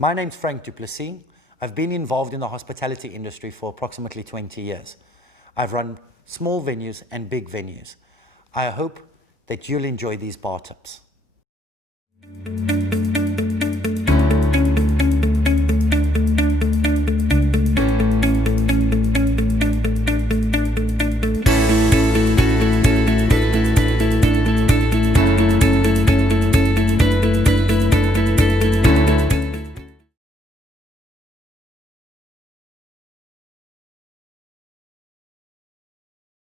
My name's Frank Duplessis. I've been involved in the hospitality industry for approximately 20 years. I've run small venues and big venues. I hope that you'll enjoy these bar tips.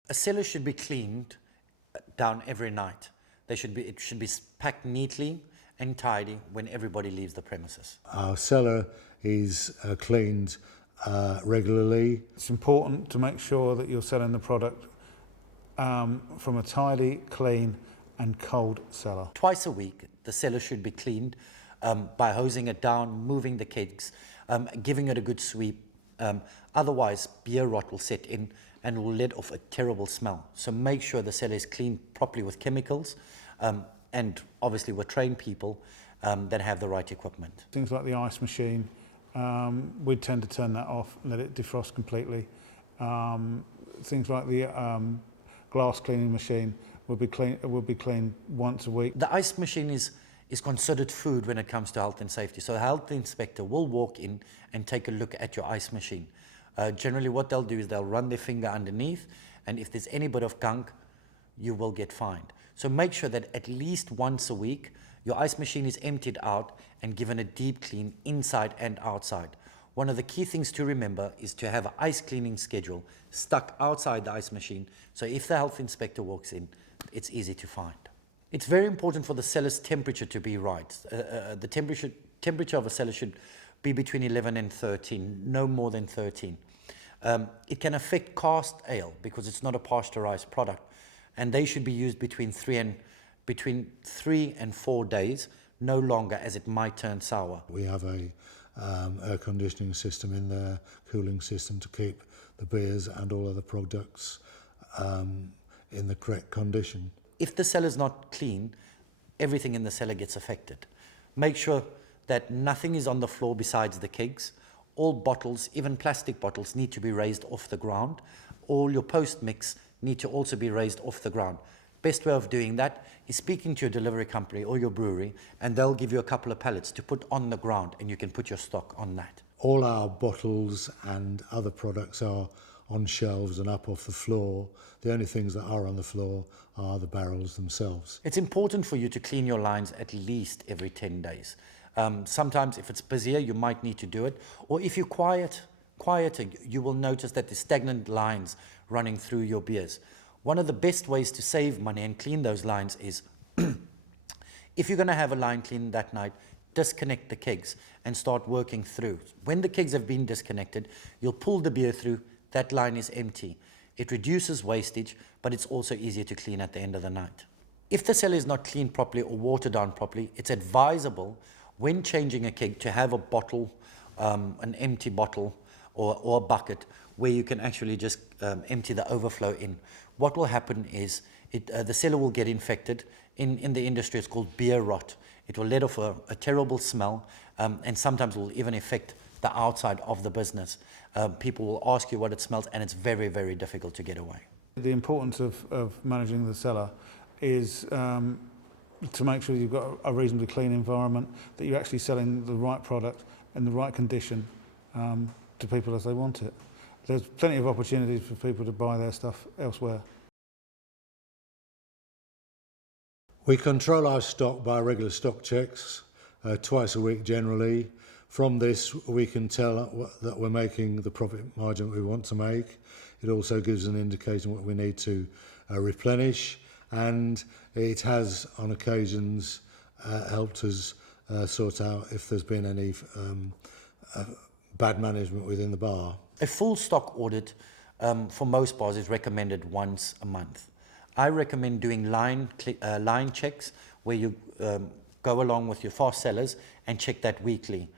A cellar should be cleaned down every night. It should be packed neatly and tidy when everybody leaves the premises. Our cellar is cleaned regularly. It's important to make sure that you're selling the product from a tidy, clean and cold cellar. Twice a week, the cellar should be cleaned by hosing it down, moving the kegs, giving it a good sweep. Otherwise, beer rot will set in and will let off a terrible smell. So make sure the cellar is cleaned properly with chemicals and obviously with trained people that have the right equipment. Things like the ice machine, we'd tend to turn that off and let it defrost completely. Things like the glass cleaning machine would be cleaned once a week. The ice machine is considered food when it comes to health and safety. So the health inspector will walk in and take a look at your ice machine. Generally what they'll do is they'll run their finger underneath, and if there's any bit of gunk, you will get fined. So make sure that at least once a week, your ice machine is emptied out and given a deep clean inside and outside. One of the key things to remember is to have an ice cleaning schedule stuck outside the ice machine, so if the health inspector walks in, it's easy to find. It's very important for the cellar's temperature to be right. The temperature of a cellar should be between 11 and 13, no more than 13. It can affect cast ale because it's not a pasteurized product, and they should be used between 3 and 4 days, no longer, as it might turn sour. We have a air conditioning system in there, cooling system to keep the beers and all other products in the correct condition. If the cellar's not clean, everything in the cellar gets affected. Make sure that nothing is on the floor besides the kegs. All bottles, even plastic bottles, need to be raised off the ground. All your post-mix need to also be raised off the ground. Best way of doing that is speaking to your delivery company or your brewery, and they'll give you a couple of pallets to put on the ground, and you can put your stock on that. All our bottles and other products are on shelves and up off the floor. The only things that are on the floor are the barrels themselves. It's important for you to clean your lines at least every 10 days. Sometimes if it's busier, you might need to do it. Or if you're quieter, you will notice that there's stagnant lines running through your beers. One of the best ways to save money and clean those lines is, if you're going to have a line clean that night, disconnect the kegs and start working through. When the kegs have been disconnected, you'll pull the beer through, that line is empty. It reduces wastage, but it's also easier to clean at the end of the night. If the cellar is not cleaned properly or watered down properly, it's advisable when changing a keg to have a bottle, an empty bottle or a bucket where you can actually just empty the overflow in. What will happen is the cellar will get infected. In the industry, it's called beer rot. It will let off a terrible smell, and sometimes will even affect the outside of the business. People will ask you what it smells, and it's very, very difficult to get away. The importance of managing the cellar is to make sure you've got a reasonably clean environment, that you're actually selling the right product in the right condition to people as they want it. There's plenty of opportunities for people to buy their stuff elsewhere. We control our stock by regular stock checks, twice a week generally. From this, we can tell that we're making the profit margin we want to make. It also gives an indication what we need to replenish, and it has, on occasions, helped us sort out if there's been any bad management within the bar. A full stock audit for most bars is recommended once a month. I recommend doing line checks where you go along with your fast sellers and check that weekly.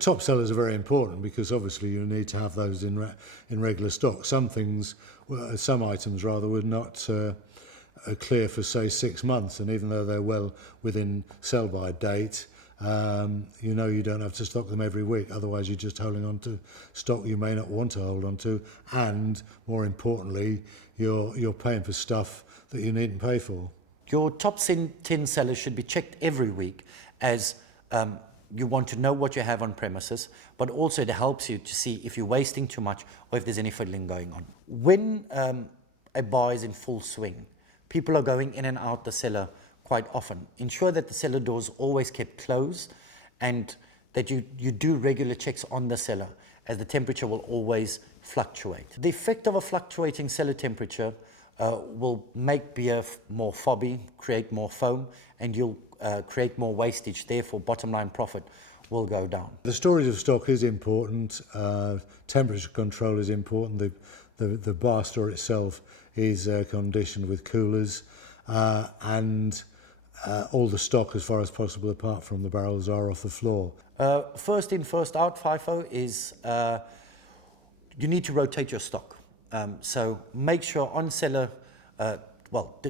Top sellers are very important because obviously you need to have those in regular stock. Some items rather, would not clear for say 6 months, and even though they're well within sell-by date, you know you don't have to stock them every week, otherwise you're just holding on to stock you may not want to hold on to, and more importantly, you're paying for stuff that you needn't pay for. Your top 10 sellers should be checked every week, as you want to know what you have on premises, but also it helps you to see if you're wasting too much or if there's any fiddling going on. When a bar is in full swing, people are going in and out the cellar quite often. Ensure that the cellar door is always kept closed and that you do regular checks on the cellar, as the temperature will always fluctuate. The effect of a fluctuating cellar temperature will make beer more fobby, create more foam, and you'll create more wastage. Therefore, bottom line profit will go down. The storage of stock is important. Temperature control is important. The bar store itself is conditioned with coolers, and all the stock, as far as possible, apart from the barrels, are off the floor. First in, first out FIFO is you need to rotate your stock. So make sure on cellar,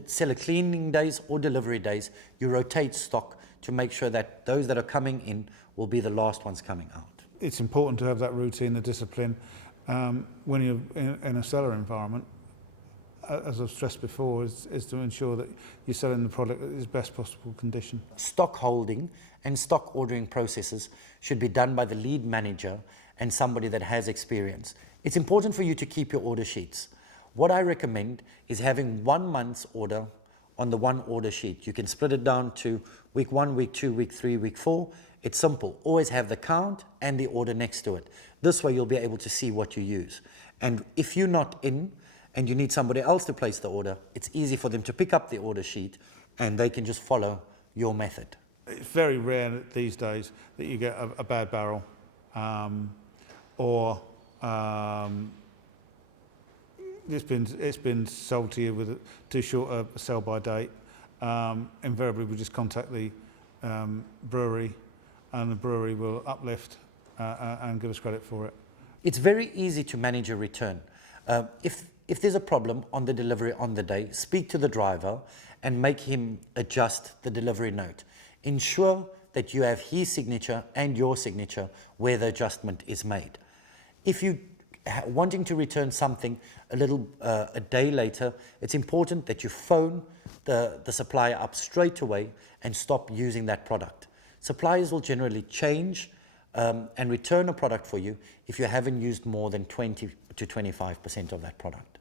cellar cleaning days or delivery days, you rotate stock to make sure that those that are coming in will be the last ones coming out. It's important to have that routine, the discipline. When you're in a cellar environment, as I've stressed before, is to ensure that you're selling the product in its best possible condition. Stock holding and stock ordering processes should be done by the lead manager and somebody that has experience. It's important for you to keep your order sheets. What I recommend is having 1 month's order on the one order sheet. You can split it down to week 1, week 2, week 3, week 4. It's simple. Always have the count and the order next to it. This way you'll be able to see what you use. And if you're not in and you need somebody else to place the order, it's easy for them to pick up the order sheet and they can just follow your method. It's very rare these days that you get a bad barrel or it's been sold to you with too short a sell-by date. Invariably, we just contact the brewery, and the brewery will uplift and give us credit for it. It's very easy to manage a return. If there's a problem on the delivery on the day, speak to the driver and make him adjust the delivery note. Ensure that you have his signature and your signature where the adjustment is made. If you wanting to return something a day later, it's important that you phone the supplier up straight away and stop using that product. Suppliers will generally change and return a product for you if you haven't used more than 20 to 25% of that product.